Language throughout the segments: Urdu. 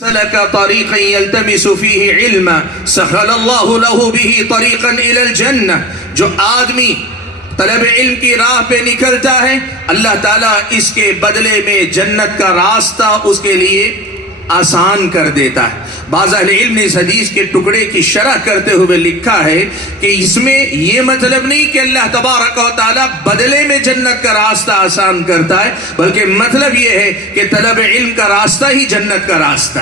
سلك طريقا يلتمس فيه علما سهل الله له به طريقا الى الجنہ. جو آدمی طلب علم کی راہ پہ نکلتا ہے اللہ تعالیٰ اس کے بدلے میں جنت کا راستہ اس کے لیے آسان کر دیتا ہے. بعض اہل علم نے اس حدیث کے ٹکڑے کی شرح کرتے ہوئے لکھا ہے کہ اس میں یہ مطلب نہیں کہ اللہ تبارک و تعالیٰ بدلے میں جنت کا راستہ آسان کرتا ہے، بلکہ مطلب یہ ہے کہ طلب علم کا راستہ ہی جنت کا راستہ،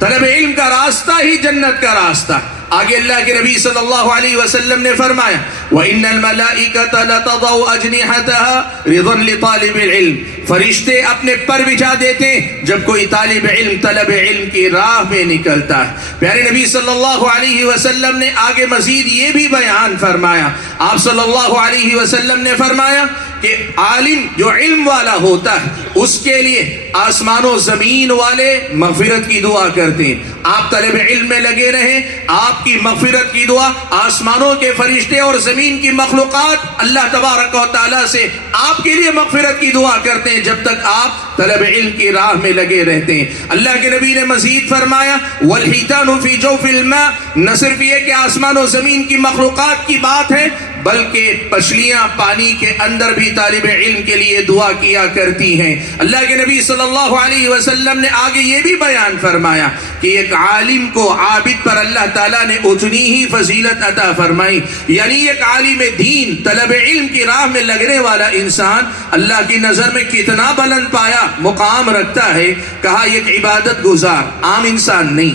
طلب علم کا راستہ ہی جنت کا راستہ. آگے اللہ کے نبی صلی اللہ علیہ وسلم نے فرمایا وَإِنَّ الْمَلَائِكَةَ لَتَضَعُ أَجْنِحَتَهَا رِضًا لِطَالِبِ الْعِلْمِ. فرشتے اپنے پر بچھا دیتے ہیں جب کوئی طالب علم طلب علم کی راہ میں نکلتا ہے. پیارے نبی صلی اللہ علیہ وسلم نے آگے مزید یہ بھی بیان فرمایا. آپ صلی اللہ علیہ وسلم نے فرمایا کہ عالم جو علم والا ہوتا ہے اس کے لیے آسمان و زمین والے مغفرت کی دعا کرتے ہیں. آپ طلب علم میں لگے رہیں، آپ کی مغفرت کی دعا آسمانوں کے فرشتے اور زمین کی مخلوقات اللہ تبارک و تعالیٰ سے آپ کے لیے مغفرت کی دعا کرتے ہیں جب تک آپ طلب علم کی راہ میں لگے رہتے ہیں. اللہ کے نبی نے مزید فرمایا وَالْحِيتَانُ فِي جَوْفِ الْمَاءِ. نہ صرف یہ کہ آسمان و زمین کی مخلوقات کی بات ہے بلکہ پچھلیاں پانی کے اندر بھی طالب علم کے لیے دعا کیا کرتی ہیں. اللہ کے نبی صلی اللہ علیہ وسلم نے آگے یہ بھی بیان فرمایا کہ ایک عالم کو عابد پر اللہ تعالیٰ نے اتنی ہی فضیلت عطا فرمائی. یعنی ایک عالم دین طلب علم کی راہ میں لگنے والا انسان اللہ کی نظر میں کتنا بلند پایا مقام رکھتا ہے. کہا ایک عبادت گزار عام انسان نہیں،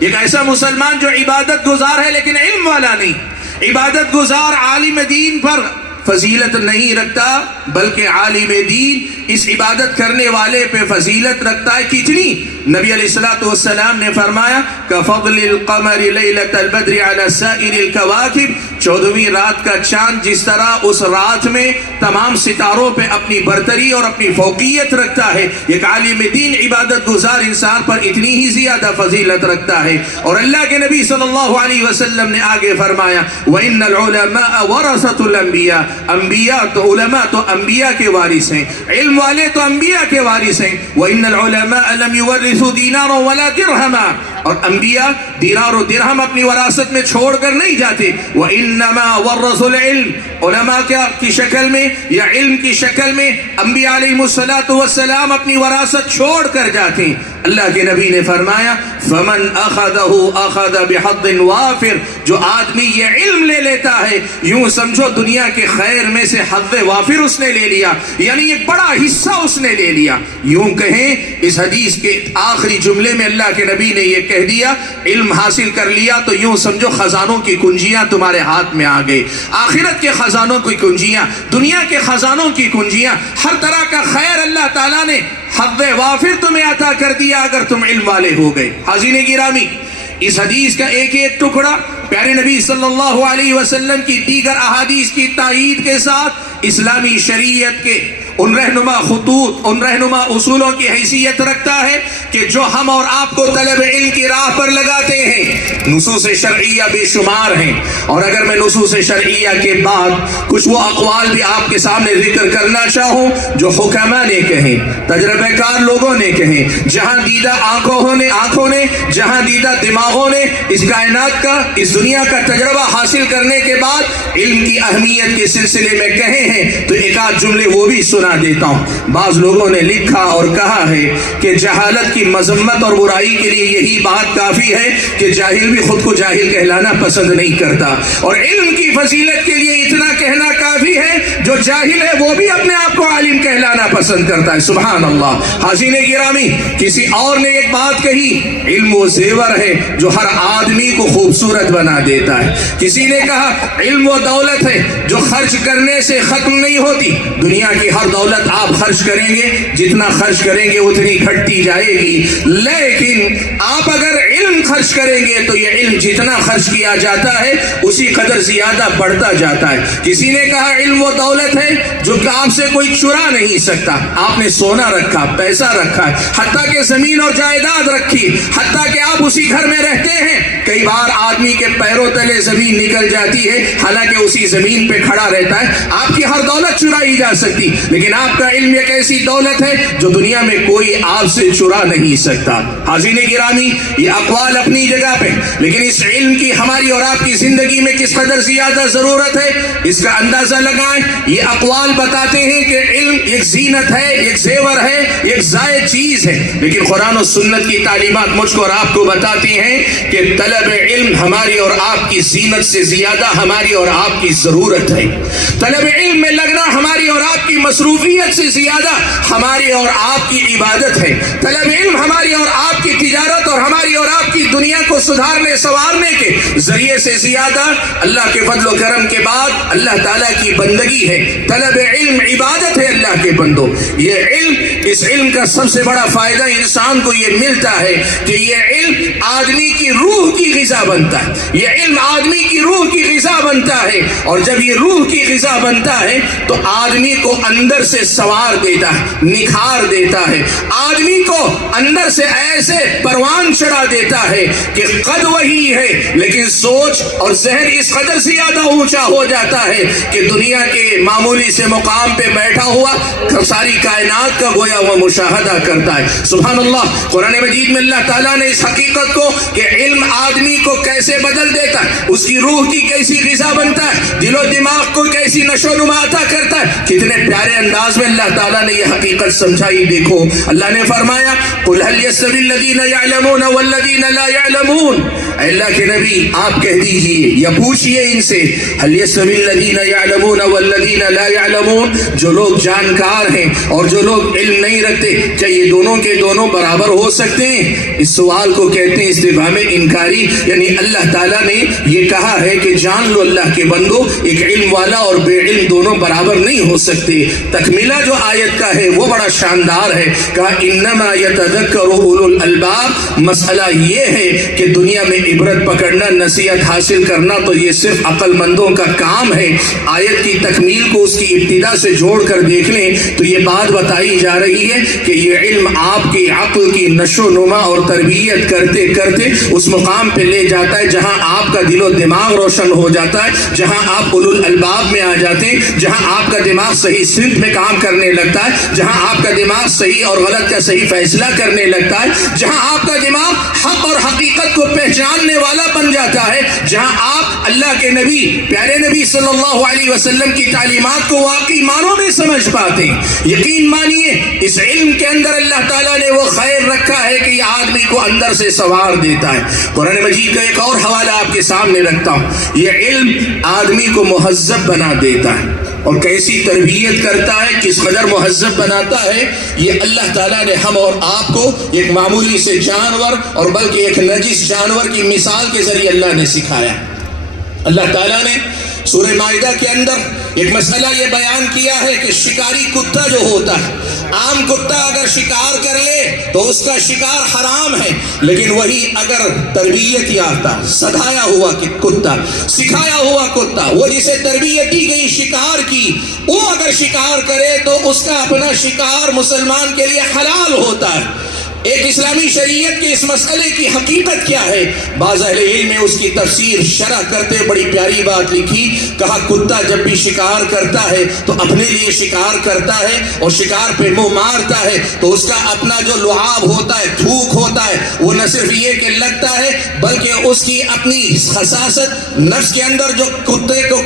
ایک ایسا مسلمان جو عبادت گزار ہے لیکن علم والا نہیں. عبادت گزار عالم دین پر فضیلت نہیں رکھتا بلکہ عالم دین اس عبادت کرنے والے پہ فضیلت رکھتا ہے. کتنی؟ نبی علیہ السلام نے فرمایا کفضل القمر لیلۃ البدر علی سائر الکواکب. 14ویں رات کا چاند جس طرح اس رات میں تمام ستاروں پہ اپنی برتری اور اپنی فوقیت رکھتا ہے، ایک عالم دین عبادت گزار انسان پر اتنی ہی زیادہ فضیلت رکھتا ہے. اور اللہ کے نبی صلی اللہ علیہ وسلم نے آگے فرمایا وَإِنَّ الْعُلَمَاءَ وَرَثَةُ الْأَنْبِيَاءِ. انبیاء تو علماء تو انبیاء کے وارث ہیں، علم والے تو انبیاء کے وارث ہیں. وَإِنَّ الْعُلَمَاءَ لَمْ يُوَرِّثُوا دِينَارًا وَلَا دِرْهَمًا. اور انبیاء دینار و درہم اپنی وراثت میں چھوڑ کر نہیں جاتے. وَإِنَّمَا وَرَّثُوا الْعِلْمَ. علماء کی شکل میں یا علم کی شکل میں انبیاء علیہ السلام اپنی وراثت چھوڑ کر جاتے ہیں. اللہ کے نبی نے فرمایا فَمَنْ أَخَذَهُ أَخَذَ بِحَظٍ وَافِرٍ. جو آدمی یہ علم لے لیتا ہے یوں سمجھو دنیا کے خیر میں سے حظ وافر اس نے لے لیا، یعنی ایک بڑا حصہ اس نے لے لیا. یوں کہیں اس حدیث کے آخری جملے میں اللہ کے نبی نے یہ کہہ دیا علم حاصل کر لیا تو یوں سمجھو خزانوں کی کنجیاں تمہارے ہاتھ میں آ گئی. آخرت کے خزانوں کی کنجیاں، دنیا کے خزانوں کی کنجیاں، ہر طرح کا خیر اللہ تعالیٰ نے حظ وافر تمہیں عطا کر دیا اگر تم علم والے ہو گئے. حاضرین گرامی، اس حدیث کا ایک ایک ٹکڑا پیارے نبی صلی اللہ علیہ وسلم کی دیگر احادیث کی تائید کے ساتھ اسلامی شریعت کے ان رہنما خطوط، ان رہنما اصولوں کی حیثیت رکھتا ہے کہ جو ہم اور آپ کو طلب علم کی راہ پر لگاتے ہیں. نصوص شرعیہ بے شمار ہیں، اور اگر میں نصوص شرعیہ کے بعد کچھ وہ اقوال بھی آپ کے سامنے ذکر کرنا چاہوں جو حکماء نے کہیں، تجربہ کار لوگوں نے کہیں، جہاں دیدہ آنکھوں نے جہاں دیدہ دماغوں نے اس کائنات کا، اس دنیا کا تجربہ حاصل کرنے کے بعد علم کی اہمیت کے سلسلے میں کہے ہیں تو ایک آدھ جملے وہ بھی سنا دیتا ہوں. بعض لوگوں نے لکھا اور کہا ہے کہ جہالت کی مذمت اور برائی کے لیے یہی بات کافی ہے کہ جاہل بھی خود کو جاہل کہلانا پسند نہیں کرتا، اور علم کی فضیلت کے لیے اتنا کہنا کافی ہے جو جاہل ہے وہ بھی اپنے آپ کو عالم کہلانا پسند کرتا ہے. سبحان اللہ. حاضرین گرامی، کسی اور نے ایک بات کہی علم وہ زیور ہے جو ہر آدمی کو خوبصورت بنا دیتا ہے. کسی نے کہا علم وہ دولت ہے جو خرچ کرنے سے ختم نہیں ہوتی. دنیا کی ہر دولت آپ خرچ کریں گے، جتنا خرچ کریں گے اتنی گھٹتی جائے گی، لیکن آپ اگر علم خرچ کریں گے تو یہ علم جتنا خرچ کیا جاتا ہے اسی قدر زیادہ بڑھتا جاتا ہے. کسی نے کہا علم وہ دولت ہے جو کہ آپ سے کوئی چرا نہیں سکتا. آپ نے سونا رکھا، پیسہ رکھا ہے، حتیٰ کہ زمین اور جائیداد رکھی، حتیٰ کہ آپ اسی گھر میں رہتے ہیں. کئی بار آدمی کے پیروں تلے زمین نکل جاتی ہے حالانکہ اسی زمین پہ کھڑا رہتا ہے. آپ کی ہر دولت چرائی جا سکتی لیکن آپ کا علم ایک ایسی دولت ہے جو دنیا میں کوئی آپ سے چرا نہیں سکتا. حاضرین گرامی، یہ اقوال اپنی جگہ پہ، لیکن اس علم کی ہماری اور آپ کی زندگی میں کس قدر زیادہ ضرورت ہے اس کا اندازہ لگائیں. یہ اقوال بتاتے ہیں کہ علم ایک زینت ہے، ایک زیور ہے، ایک زائد چیز ہے، لیکن قرآن و سنت کی تعلیمات مجھ کو اور آپ کو بتاتی ہیں کہ طلب علم ہماری اور آپ کی زینت سے زیادہ ہماری اور آپ کی ضرورت ہے. طلب علم میں لگنا ہماری اور آپ کی مصروفیت سے زیادہ ہماری اور آپ کی عبادت ہے. طلب علم ہماری اور آپ کی تجارت اور ہماری اور آپ کی دنیا کو سدھارنے سنوارنے کے ذریعے سے زیادہ اللہ کے فضل و کرم کے بعد اللہ تعالیٰ کی بندگی ہے. طلب علم عبادت ہے اللہ کے بندوں. یہ علم، اس علم کا سب سے بڑا فائدہ انسان کو یہ ملتا ہے کہ یہ علم آدمی کی روح کی غذا بنتا ہے. یہ علم آدمی کی روح کی غذا بنتا ہے، اور جب یہ روح کی غذا بنتا ہے تو آدمی کو اندر سے سوار دیتا ہے، نکھار دیتا ہے، آدمی کو اندر سے ایسے پروان چڑھا دیتا ہے کہ قد وہی ہے لیکن سوچ اور ذہن اس قدر زیادہ اونچا ہو جاتا ہے کہ دنیا کے معمولی سے مقام پہ بیٹھا ہوا ساری کائنات کا گویا وہ مشاہدہ کرتا ہے. سبحان اللہ. قرآن مجید میں اللہ تعالیٰ نے اس حقیقت کو کہ علم آدمی کو کیسے بدل دیتا ہے، اس کی روح کی کیسی غذا بنتا ہے، دل و دماغ کو کیسی نشو و نما عطا کرتا ہے، کتنے پیارے انداز میں اللہ تعالیٰ نے یہ حقیقت سمجھائی. دیکھو اللہ نے فرمایا قل هل يستوي الذين يعلمون والذين لا يعلمون. اے اللہ کے نبی آپ کہہ دیجئے یا پوچھئے ان سے هل يستوي الذين يعلمون والذين لا يعلمون. جو لوگ جانکار ہیں اور جو لوگ علم نہیں رکھتے کیا یہ دونوں کے دونوں برابر ہو سکتے ہیں؟ اس سوال کو کہتے ہیں استفہام انکاری. یعنی اللہ تعالیٰ نے یہ کہا ہے کہ جان لو اللہ کے بندو ایک علم والا اور بے علم دونوں برابر نہیں ہو سکتے. تکملہ جو آیت کا ہے وہ بڑا شاندار ہے. کہا انما یتذکر اولو الالباب. مسئلہ یہ ہے کہ دنیا میں عبرت پکڑنا، نصیحت حاصل کرنا تو یہ صرف عقل مندوں کا کام ہے. آیت کی تکمیل کو اس کی ابتدا سے جوڑ کر دیکھ لیں تو یہ بات بتائی جا رہی ہے کہ یہ علم آپ کی عقل کی نشو نما اور تربیت کرتے کرتے اس مقام پہ لے جاتا ہے جہاں آپ کا دل و دماغ روشن ہو جاتا ہے، جہاں آپ اولو الالباب میں آ جاتے ہیں، جہاں آپ کا دماغ صحیح سمت میں کام کرنے لگتا ہے، جہاں آپ کا دماغ صحیح اور غلط کا صحیح فیصلہ کرنے لگتا ہے، جہاں آپ کا دماغ حق اور حقیقت کو پہچاننے والا بن جاتا ہے، جہاں آپ اللہ کے نبی پیارے نبی صلی اللہ علیہ وسلم کی تعلیمات کو واقعی معنوں میں سمجھ پاتے ہیں. یقین مانیے اس علم کے اندر اللہ تعالیٰ نے وہ خیر رکھا ہے کہ یہ آدمی کو اندر سے سوار دیتا ہے. قرآن مجید کا ایک اور حوالہ آپ کے سامنے رکھتا ہوں. یہ علم آدمی کو مہذب بنا دیتا ہے اور کیسی تربیت کرتا ہے، کس قدر مہذب بناتا ہے. یہ اللہ تعالیٰ نے ہم اور آپ کو ایک معمولی سے جانور اور بلکہ ایک نجس جانور کی مثال کے ذریعے اللہ نے سکھایا. اللہ تعالیٰ نے سورہ مائدہ کے اندر ایک مسئلہ یہ بیان کیا ہے کہ شکاری کتا جو ہوتا ہے، عام کتا اگر شکار کر لے تو اس کا شکار حرام ہے، لیکن وہی اگر تربیت یافتہ سدھایا ہوا کتا، سکھایا ہوا کتا، وہ جسے تربیت دی گئی شکار کی، وہ اگر شکار کرے تو اس کا اپنا شکار مسلمان کے لیے حلال ہوتا ہے. ایک اسلامی شریعت کے اس مسئلے کی حقیقت کیا ہے؟ بعض اہل علم نے اس کی تفسیر شرح کرتے بڑی پیاری بات لکھی. کہا کتا جب بھی شکار کرتا ہے تو اپنے لیے شکار کرتا ہے اور شکار پہ منہ مارتا ہے تو اس کا اپنا جو لعاب ہوتا ہے، تھوک ہوتا ہے، وہ نہ صرف یہ کہ لگتا ہے بلکہ اس کی اپنی خساست نفس کے اندر جو کتے کو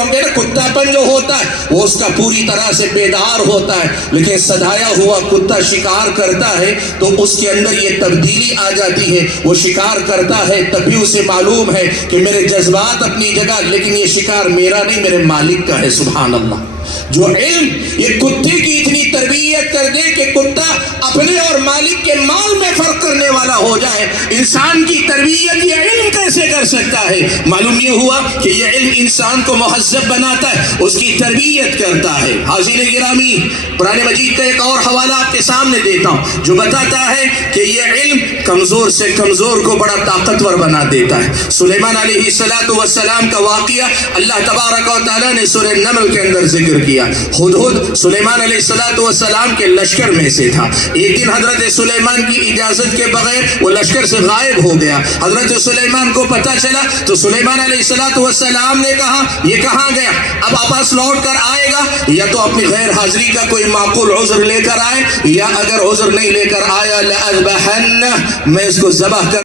ہم کہتے ہیں کتا پن جو ہوتا ہے وہ اس کا پوری طرح سے بیدار ہوتا ہے. لیکن سدھایا ہوا کتا شکار کرتا ہے تو اس کے اندر یہ تبدیلی آ جاتی ہے. وہ شکار کرتا ہے تب بھی اسے معلوم ہے کہ میرے جذبات اپنی جگہ لیکن یہ شکار میرا نہیں، میرے مالک کا ہے. سبحان اللہ. جو علم یہ کتے کی اتنی تربیت کر دے کہ کتا اپنے اور مالک کے مال میں فرق کرنے والا ہو جائے. انسان کی تربیت یہ علم کیسے کر سکتا ہے؟ معلوم یہ ہوا کہ یہ علم انسان کو مہذب بناتا ہے، اس کی تربیت کرتا ہے. حاضرین گرامی، قرآن مجید کا ایک اور حوالہ آپ کے سامنے دیتا ہوں جو بتاتا ہے کہ یہ علم کمزور سے کمزور کو بڑا طاقتور بنا دیتا ہے. سلیمان علیہ السلام کا واقعہ اللہ تبارک و تعالیٰ نے سورہ نمل کے اندر ذکر کیا. ہدہد سلیمان علیہ السلام کے لشکر میں سے تھا. ایک دن حضرت سلیمان کی اجازت کے بغیر وہ لشکر سے غائب ہو گیا. حضرت سلیمان کو پتہ چلا تو سلیمان علیہ السلام نے کہا یہ کہاں گیا؟ اب واپس لوٹ کر آئے گا یا تو اپنی غیر حاضری کا کوئی معقول عذر لے کر آئے, یا اگر عذر نہیں لے کر آیا لأذبحنہ, میں اس کو ذبح کر